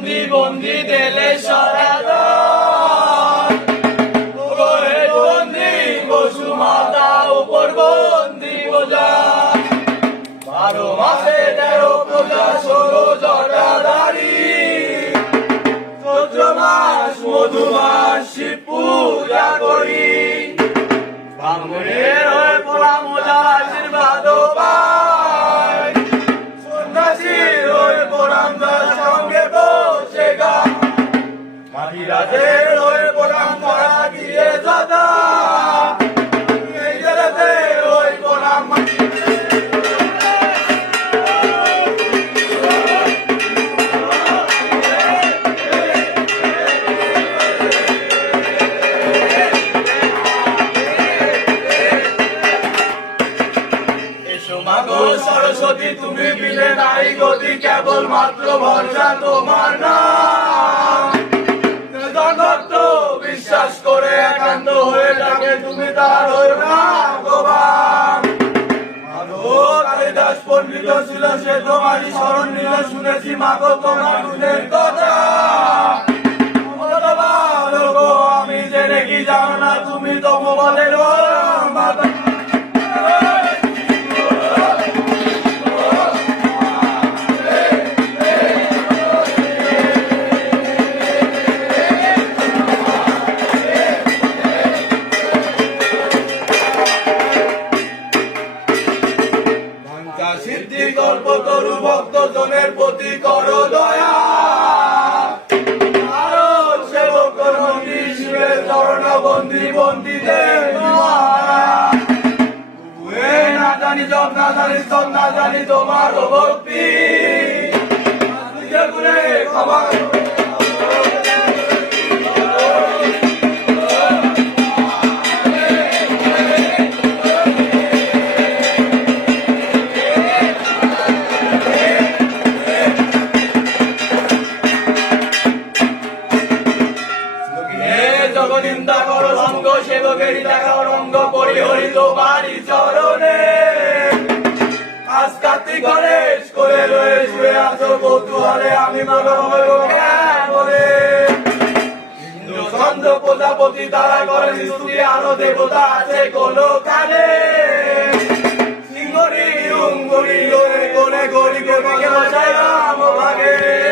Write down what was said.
বন্দি বন্দি দেলে সরাদন হে বন্দি বসুমাতা উপর বন্দি বোঝা 12 মাসে 13 প্রজা 16 জটাধারী চৈত্র মাস মধুমাস শিব পূজা করি ব্রাহ্মণের হয়ে পোড়া মোজা আশীর্বাদ পাই সন্ন্যাসীর হয়ে পোড়ামদার সঙ্গে বসে গান মাটিরাজের হয়ে পোড়াম করা গিয়ে দাদা এই জেলাতে হয়ে পোড়াম মাগো সরস্বতী তুমি বিলে নাই গতি কেবল মাত্র ভরসা তোমার নাম জগৎ বিশ্বাস করে একান্ত হয়ে ডাকে তুমি তার হয়ে না ভগবান মাগো কালিদাস পণ্ডিত ছিল সে তোমারই শরণ নিল শুনেছি মাগো তোমার গুণের কথা আমি জেনে কি জানো না তুমি তো মোবাইলের মাতা সিদ্ধি কল্প তরু ভক্ত জনের প্রতি কর দয়া ভারত সেবক মন্দির শিবের চরণ বন্দি বন্দি না জানি জব না জানি সব না জানি তোমার ভক্তি ক্ষমা জগনিন্দা করো সঙ্গ সেবকেরই দেখা রঙ্গ পরিহরি তোমারই চরণে আজ কার্তিক গণেশ করে রয়ে শুয়ে আছো কৌতূহলে আমি বলে হিন্দু ছন্দ প্রজাপতি তারা করেন স্তুতি আরো দেবতা আছে কোনখানে সিংহরি উঙ্গুরি কোনে গরিব ভাগে